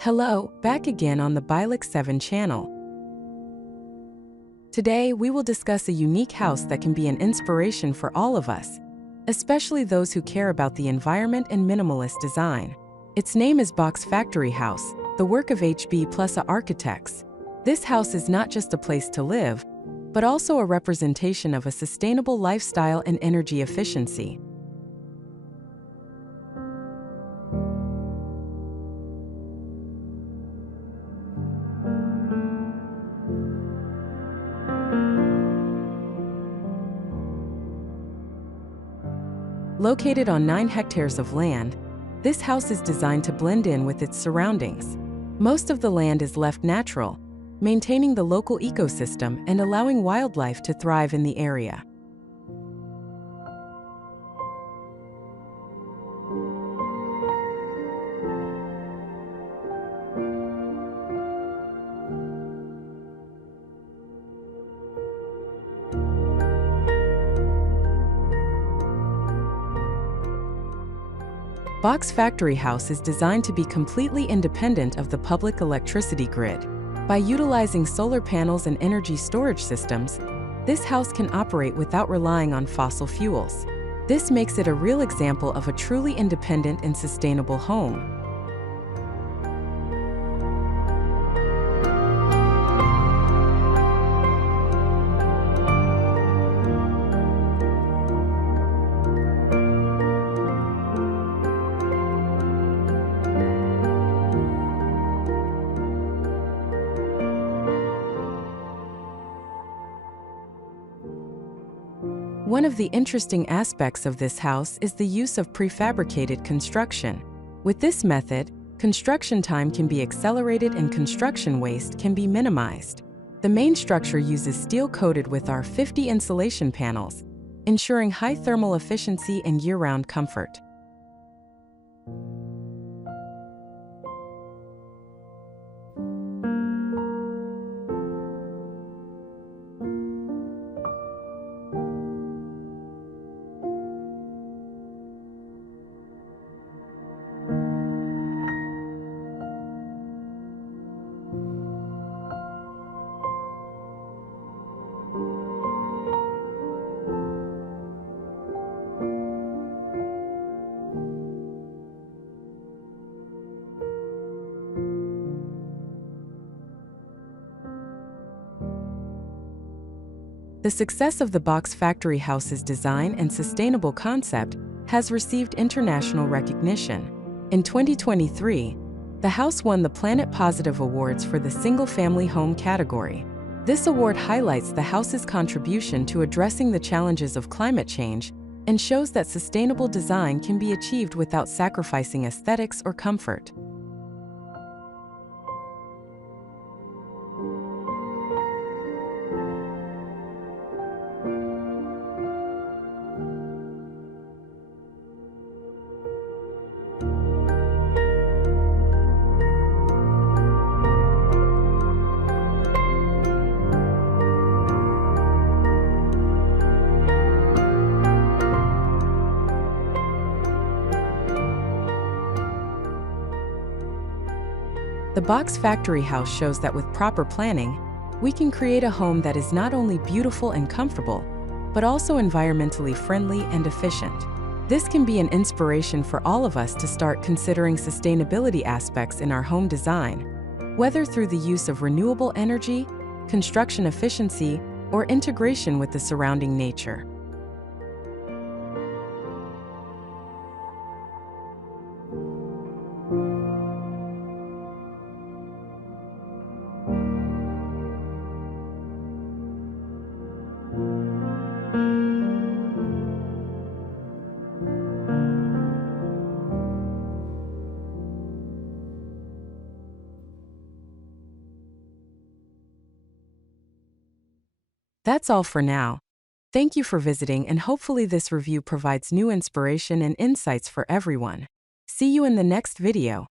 Hello, back again on the Bilix 7 channel. Today, we will discuss a unique house that can be an inspiration for all of us, especially those who care about the environment and minimalist design. Its name is Box Factory House, the work of hb+a architects. This house is not just a place to live, but also a representation of a sustainable lifestyle and energy efficiency. Located on 9 hectares of land, this house is designed to blend in with its surroundings. Most of the land is left natural, maintaining the local ecosystem and allowing wildlife to thrive in the area. Box Factory House is designed to be completely independent of the public electricity grid. By utilizing solar panels and energy storage systems, this house can operate without relying on fossil fuels. This makes it a real example of a truly independent and sustainable home. One of the interesting aspects of this house is the use of prefabricated construction. With this method, construction time can be accelerated and construction waste can be minimized. The main structure uses steel coated with R50 insulation panels, ensuring high thermal efficiency and year-round comfort. The success of the Box Factory House's design and sustainable concept has received international recognition. In 2023, the house won the Planet Positive Awards for the single-family home category. This award highlights the house's contribution to addressing the challenges of climate change and shows that sustainable design can be achieved without sacrificing aesthetics or comfort. The Box Factory House shows that with proper planning, we can create a home that is not only beautiful and comfortable, but also environmentally friendly and efficient. This can be an inspiration for all of us to start considering sustainability aspects in our home design, whether through the use of renewable energy, construction efficiency, or integration with the surrounding nature. That's all for now. Thank you for visiting, and hopefully this review provides new inspiration and insights for everyone. See you in the next video.